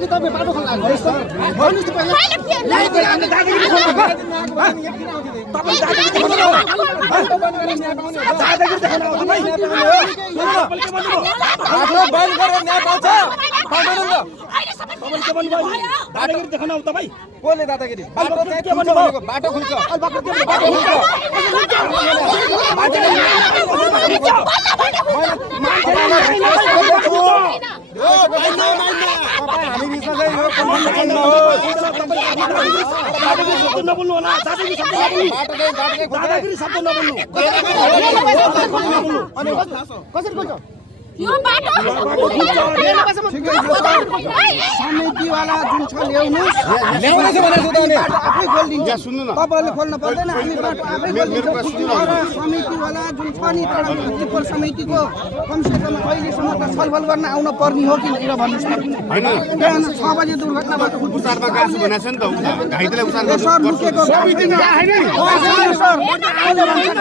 कि तपाईँ बाटो खोल्न लाग्नुहुन्छ भन्नुहोस् त पहिला दादागिरी देखाउन आउँछ तपाईँ कसले दादागिरी बाटो चाहिँ के भन्नु भनेको बाटो खुल्छ नबोल्नु होला दादागिरी शब्द नबोल्नु कसरी खोल्छ यो बाटो समितिवाला जुन छ ल्याउनुस् आफै खोलिदिन्छ सुन्नु न तपाईहरुले खोल्न पर्दैन हामी बाटो आफै खोलिदिन्छ र समितिवाला जुन छ नि त्रिपल समितिको कमसेकम अहिलेसम्म त छलफल गर्न आउन पर्ने हो कि भनेर भन्नुस् हैन बिहान 6 बजे दुर्घटनाबाट उचारमा गास बनाछ नि त घाइतेलाई उचार गर्नु सर लुकेको समिति न हैन सर अहिले भन्छ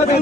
हामी